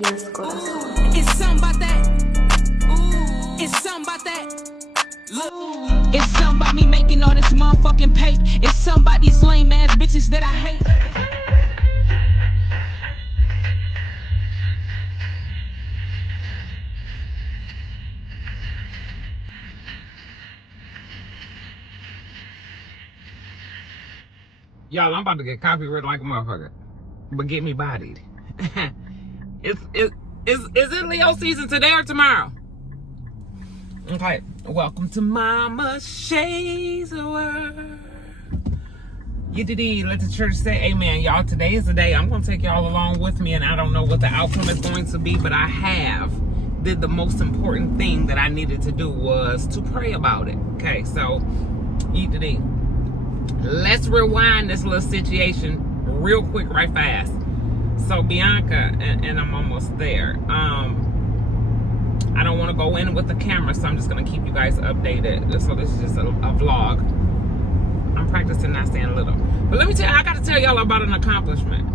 Yes, corazón. It's something about that. Ooh. It's something about that. Look. It's something about me making all this motherfucking pay. It's something about these lame ass bitches that I hate. Y'all, I'm about to get copyrighted like a motherfucker. But get me bodied. Is it Leo season today or tomorrow? Okay. Welcome to Mama Shay's World. You did let the church say amen. Y'all, today is the day. I'm going to take y'all along with me, and I don't know what the outcome is going to be, but I did the most important thing that I needed to do was to pray about it. Okay, so you did. Let's rewind this little situation real quick, right fast. So Bianca, and I'm almost there. I don't want to go in with the camera, so I'm just going to keep you guys updated. So this is just a vlog. I'm practicing not saying little. But let me tell you, I got to tell y'all about an accomplishment.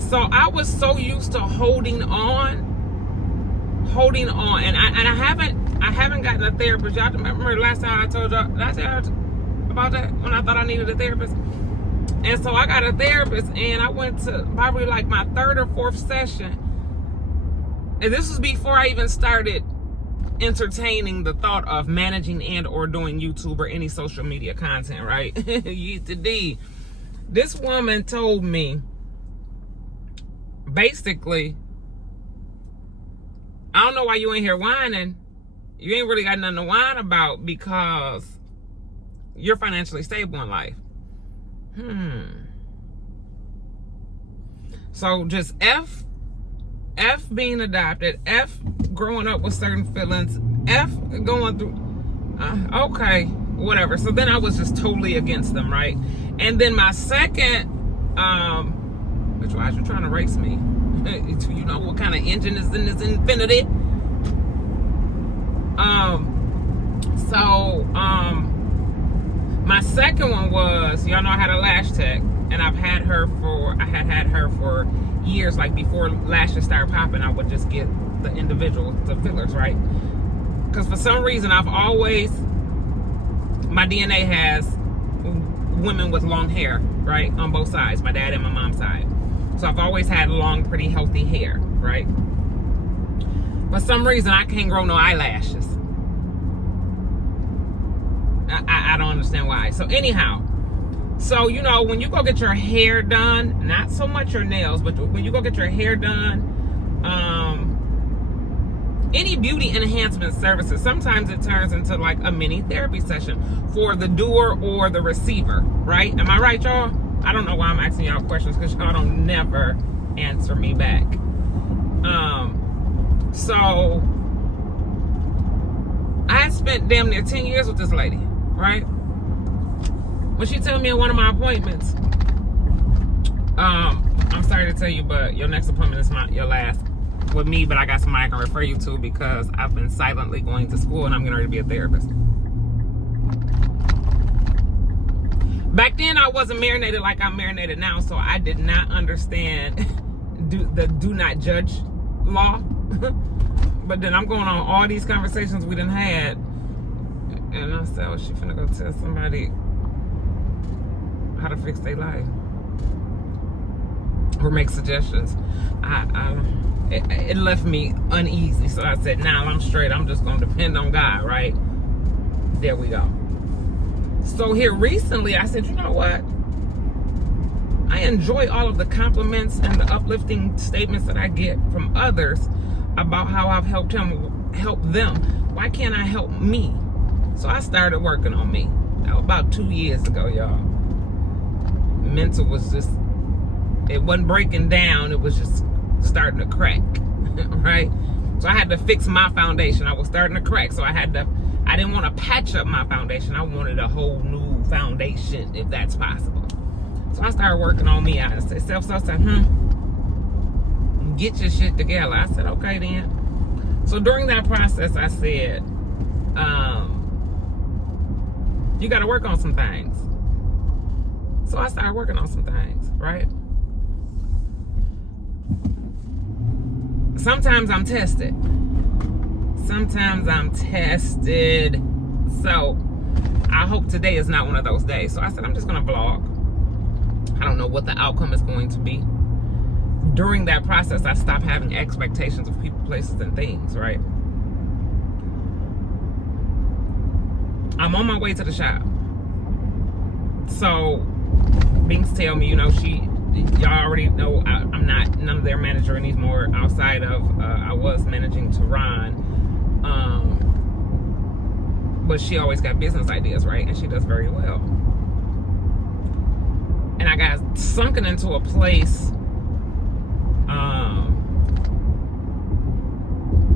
So I was so used to holding on, and I haven't gotten a therapist. Y'all remember last time I told y'all, did I tell y'all about that when I thought I needed a therapist? And so I got a therapist, and I went to probably like my third or fourth session. And this was before I even started entertaining the thought of managing and or doing YouTube or any social media content, right? This woman told me, basically, I don't know why you ain't here whining. You ain't really got nothing to whine about because you're financially stable in life. So just F being adopted, F growing up with certain feelings, F going through, okay, whatever. So then I was just totally against them, right? And then my second, which why are you trying to race me? You know what kind of engine is in this Infiniti? My second one was, y'all know I had a lash tech, and I had had her for years. Like before lashes started popping, I would just get the fillers, right? Because for some reason my DNA has women with long hair, right, on both sides, my dad and my mom's side. So I've always had long, pretty healthy hair, right? For some reason I can't grow no eyelashes. I don't understand why. So anyhow, so you know, when you go get your hair done, not so much your nails, but when you go get your hair done, any beauty enhancement services, sometimes it turns into like a mini therapy session for the doer or the receiver, right? Am I right, y'all? I don't know why I'm asking y'all questions, because y'all don't never answer me back. So I spent damn near 10 years with this lady, right? When she told me in one of my appointments, I'm sorry to tell you, but your next appointment is not your last with me, but I got somebody I can refer you to because I've been silently going to school and I'm getting ready to be a therapist. Back then, I wasn't marinated like I'm marinated now, so I did not understand the do not judge law. But then I'm going on all these conversations we done had, and I said, oh, she finna go tell somebody how to fix their life or make suggestions. It left me uneasy, so I said, nah, I'm straight. I'm just gonna depend on God, right? There we go. So here recently, I said, you know what? I enjoy all of the compliments and the uplifting statements that I get from others about how I've helped them. Why can't I help me? So I started working on me. Now, about 2 years ago, y'all. Mental was just, it wasn't breaking down. It was just starting to crack, right? So I had to fix my foundation. I was starting to crack. So I didn't want to patch up my foundation. I wanted a whole new foundation, if that's possible. So I started working on me. I said, get your shit together. I said, okay then. So during that process, I said, you got to work on some things. So I started working on some things, right? sometimes I'm tested. Sometimes I'm tested. So I hope today is not one of those days. So I said, I'm just going to vlog. I don't know what the outcome is going to be. During that process, I stopped having expectations of people, places, and things, right? I'm on my way to the shop. So BINKS tell me, you know, y'all already know I'm not none of their manager anymore outside of I was managing TERON. But she always got business ideas, right? And she does very well. And I got sunken into a place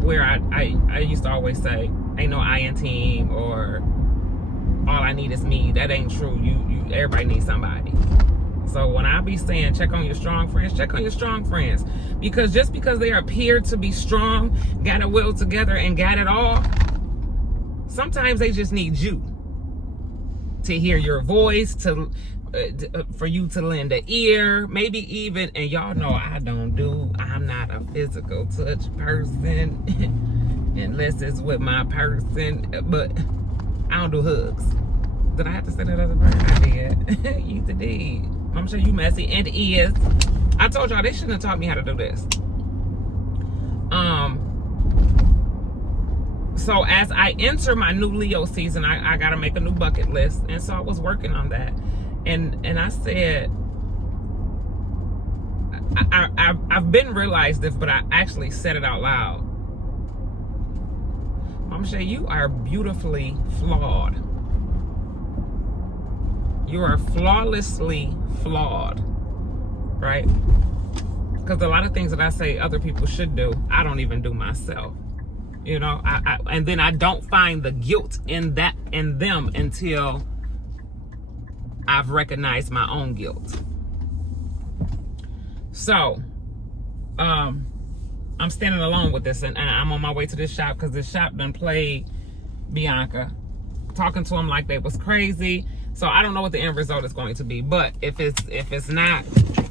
where I used to always say, ain't no I in team, or all I need is me. That ain't true. Everybody needs somebody. So when I be saying check on your strong friends, check on your strong friends. Because just because they appear to be strong, got it well together, and got it all, sometimes they just need you to hear your voice, for you to lend an ear, maybe even, and y'all know I'm not a physical touch person unless it's with my person, but I don't do hugs. Did I have to say that other word? I did. You did. I'm sure you messy and is. I told y'all they shouldn't have taught me how to do this. So as I enter my new Leo season, I gotta make a new bucket list. And so I was working on that. And I said, I've been realized this, but I actually said it out loud. Mama Shay, you are beautifully flawed. You are flawlessly flawed, right? Because a lot of things that I say other people should do, I don't even do myself. You know, and then I don't find the guilt in them until I've recognized my own guilt. So, I'm standing alone with this, and I'm on my way to this shop because this shop done played Bianca, talking to them like they was crazy. So I don't know what the end result is going to be, but if it's not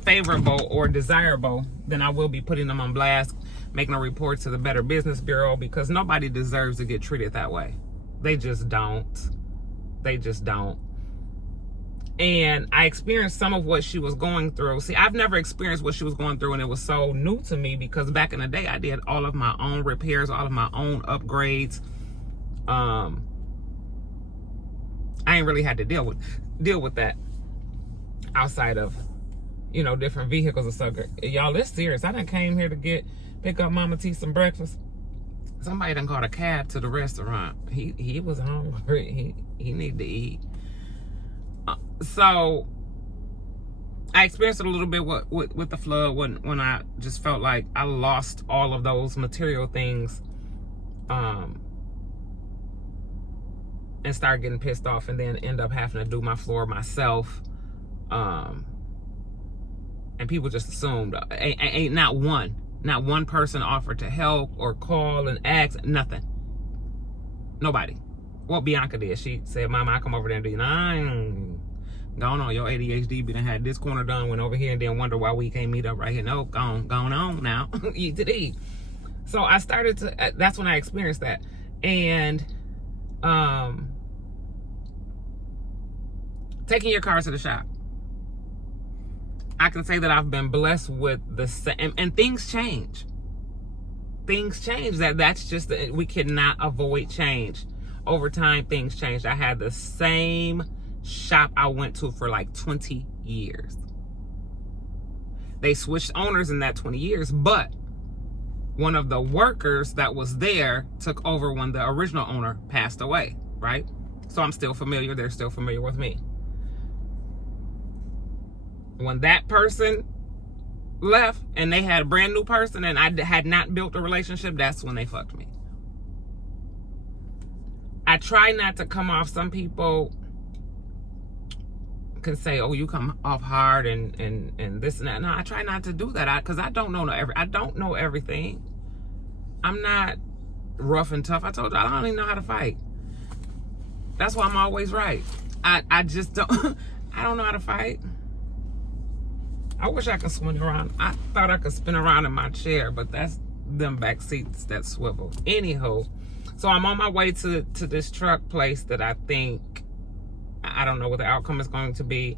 favorable or desirable, then I will be putting them on blast, making a report to the Better Business Bureau, because nobody deserves to get treated that way. They just don't. They just don't. And I experienced some of what she was going through. See, I've never experienced what she was going through, and it was so new to me because back in the day, I did all of my own repairs, all of my own upgrades. I ain't really had to deal with that outside of, you know, different vehicles or stuff. Y'all, it's serious. I done came here to pick up Mama T some breakfast. Somebody done called a cab to the restaurant. He was hungry. He needed to eat. So I experienced it a little bit with the flood when I just felt like I lost all of those material things, and started getting pissed off, and then end up having to do my floor myself. And people just assumed, ain't not one person offered to help or call and ask, nothing. Nobody. Well, Bianca did. She said, Mama, I come over there and do going on, your ADHD be done had this corner done, went over here, and then wonder why we can't meet up right here. No, going on now. Eat to eat. So I started to, that's when I experienced that. And taking your car to the shop, I can say that I've been blessed with the same, and things change. Things change. That's just, we cannot avoid change. Over time, things changed. I had the same shop I went to for like 20 years. They switched owners in that 20 years, but one of the workers that was there took over when the original owner passed away, right? So I'm still familiar. They're still familiar with me. When that person left and they had a brand new person and I had not built a relationship, that's when they fucked me. I try not to come off, some people can say, oh, you come off hard and this and that. No, I try not to do that because I don't know everything. I'm not rough and tough. I told you, I don't even know how to fight. That's why I'm always right. I just don't, I don't know how to fight. I wish I could swing around. I thought I could spin around in my chair, but that's them back seats that swivel. Anywho, so I'm on my way to this truck place that I think, I don't know what the outcome is going to be,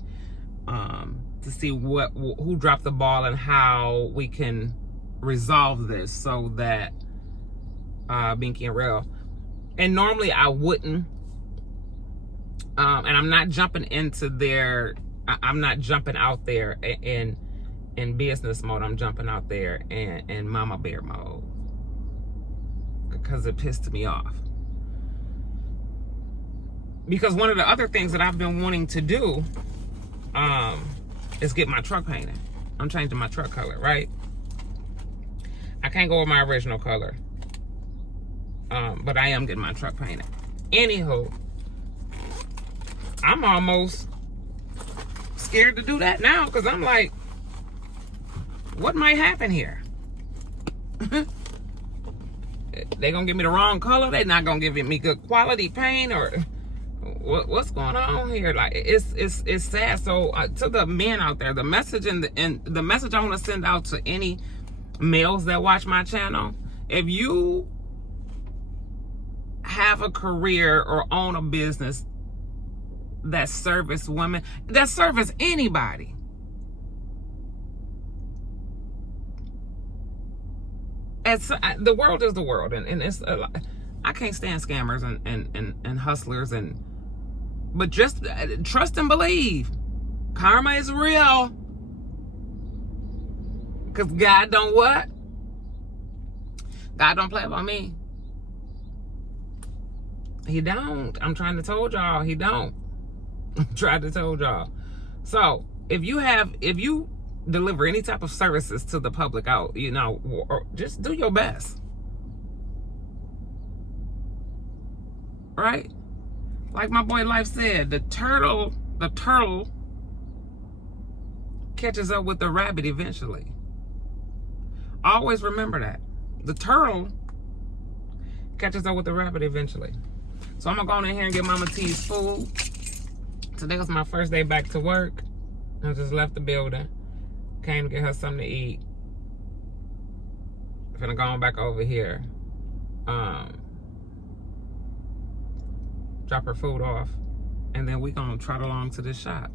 to see who dropped the ball and how we can resolve this so that Binky and Rel, and normally I wouldn't, and I'm not jumping into their, I'm not jumping out there in business mode. I'm jumping out there in mama bear mode because it pissed me off. Because one of the other things that I've been wanting to do is get my truck painted. I'm changing my truck color, right? I can't go with my original color, but I am getting my truck painted. Anywho, I'm almost scared to do that now because I'm like, what might happen here? They gonna give me the wrong color? They not gonna give me good quality paint, or what's going on here? Like, it's sad. So to the men out there, the message and the message I want to send out to any males that watch my channel: if you have a career or own a business that service women, that service anybody, the world is the world, and it's I can't stand scammers and hustlers, but just trust and believe karma is real, because God don't what? God don't play about me. He don't. I'm trying to told y'all, he don't. I'm trying to told y'all. So if you deliver any type of services to the public out, you know, or just do your best, right? Like my boy Life said, the turtle catches up with the rabbit eventually. Always remember that. The turtle catches up with the rabbit eventually. So I'm gonna go in here and get Mama T's food. Today was my first day back to work. I just left the building. Came to get her something to eat. I'm gonna go on back over here. Drop her food off. And then we gonna trot along to this shop.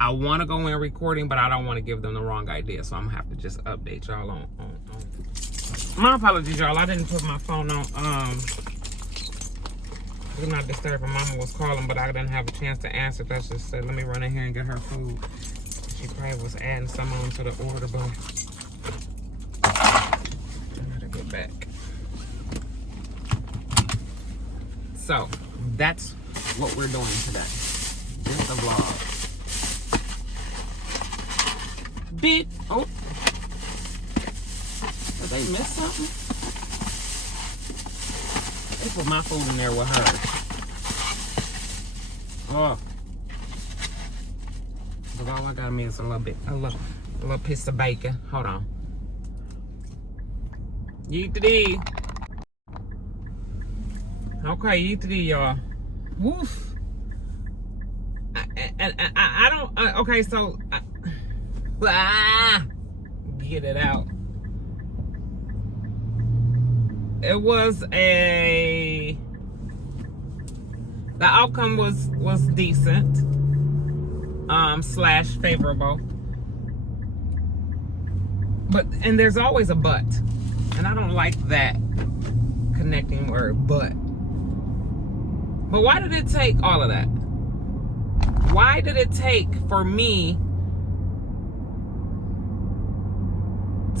I wanna go in recording, but I don't wanna give them the wrong idea. So I'm gonna have to just update y'all on. My apologies, y'all. I didn't put my phone on. Do not disturb. My mama was calling, but I didn't have a chance to answer. That's just said, let me run in here and get her food. She probably was adding some on to the order book. I gotta get back. So, that's what we're doing today. Just a vlog. Oh. Did they miss something? They put my food in there with hers. Oh. But all I got me is a little piece of bacon. Hold on. Eat the D. Okay, eat the D, y'all. Woof. I don't. Okay, so. Get it out. It was the outcome was decent, / favorable, and there's always a but, and I don't like that connecting word but why did it take all of that? Why did it take for me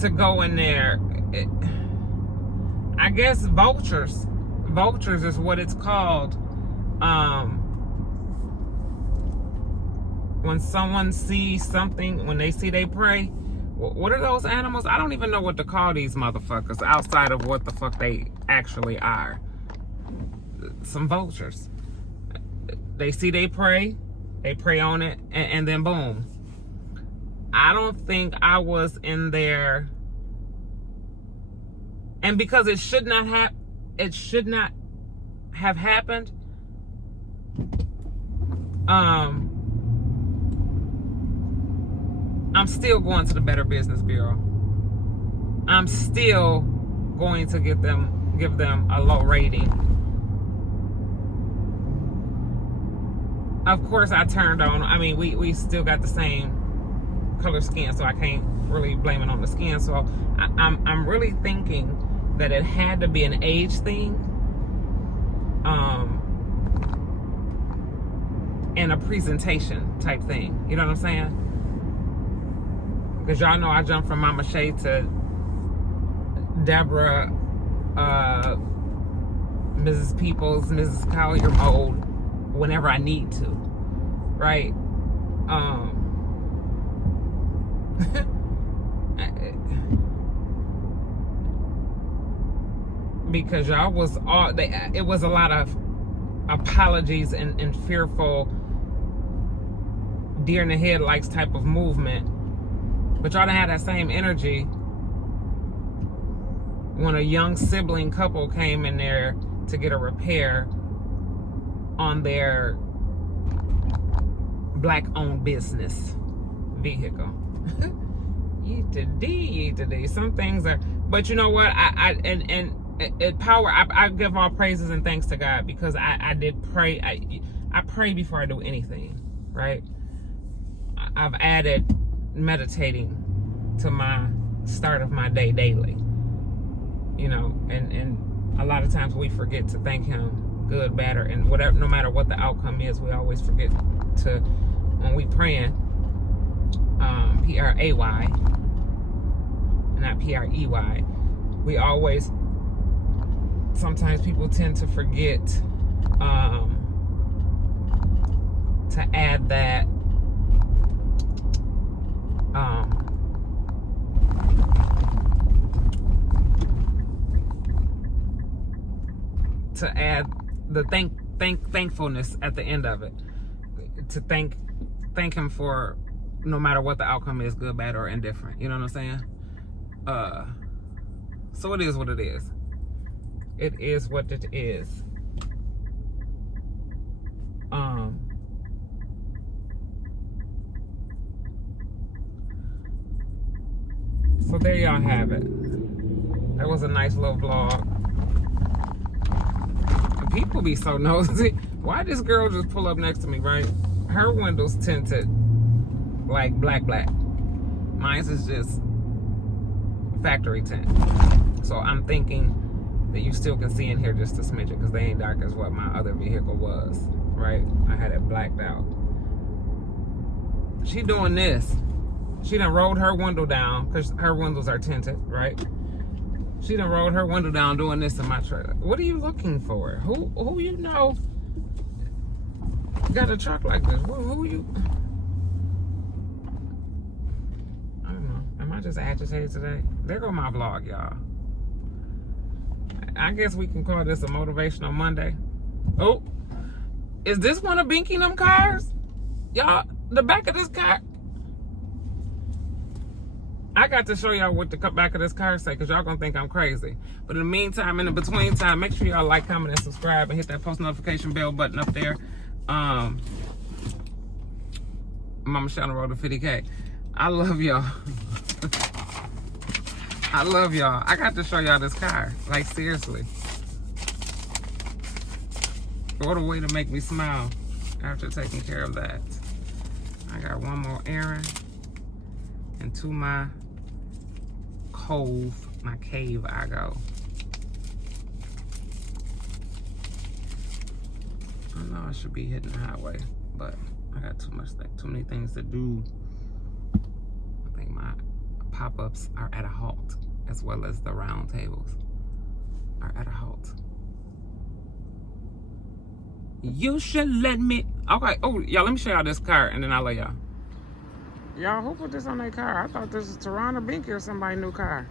to go in there? I guess vultures is what it's called. When someone sees something, when they see they prey, what are those animals? I don't even know what to call these motherfuckers outside of what the fuck they actually are. Some vultures. They see they prey on it, and then boom. I don't think I was in there. And because it should not have happened. I'm still going to the Better Business Bureau. I'm still going to give them a low rating. Of course, I turned on. I mean, we still got the same color skin, so I can't really blame it on the skin. So I'm really thinking that it had to be an age thing, and a presentation type thing. You know what I'm saying? Because y'all know I jumped from Mama Shay to Deborah, Mrs. Peoples, Mrs. Collier mode whenever I need to, right? Because y'all was all, it was a lot of apologies and fearful deer in the headlights type of movement. But y'all done had that same energy when a young sibling couple came in there to get a repair on their black-owned business vehicle. Yeet to D. Some things are, but you know what? I give all praises and thanks to God, because I did pray. I pray before I do anything, right? I've added meditating to my start of my day daily, you know, and a lot of times we forget to thank him, good, bad, or and whatever, no matter what the outcome is, we always forget to, when we praying, P-R-A-Y, not P-R-E-Y, we always, sometimes people tend to forget to add that to add the thankfulness at the end of it, to thank him for no matter what the outcome is, good, bad, or indifferent. You know what I'm saying? So it is what it is. It is what it is. So there y'all have it. That was a nice little vlog. People be so nosy. Why this girl just pull up next to me, right? Her windows tinted like black. Mine's is just factory tint. So I'm thinking that you still can see in here just a smidgen, because they ain't dark as what my other vehicle was, right? I had it blacked out. She doing this. She done rolled her window down, because her windows are tinted, right? She done rolled her window down doing this in my trailer. What are you looking for? Who you know got a truck like this? Who you? I don't know. Am I just agitated today? There go my vlog, y'all. I guess we can call this a motivational Monday. Oh, is this one of Binky them cars? Y'all, the back of this car. I got to show y'all what the back of this car say, because y'all gonna think I'm crazy. But in the meantime, in the between time, make sure y'all like, comment, and subscribe, and hit that post notification bell button up there. Mama Shannon road to 50K. I love y'all. I love y'all. I got to show y'all this car. Like, seriously. What a way to make me smile after taking care of that. I got one more errand into my cove, my cave I go. I know I should be hitting the highway, but I got too many things to do. I think my pop-ups are at a halt, as well as the round tables are at a halt. You should let me. Okay. Oh, y'all, let me show y'all this car, and then I'll let y'all. Y'all, who put this on their car? I thought this was TERON or BINKS or somebody's new car.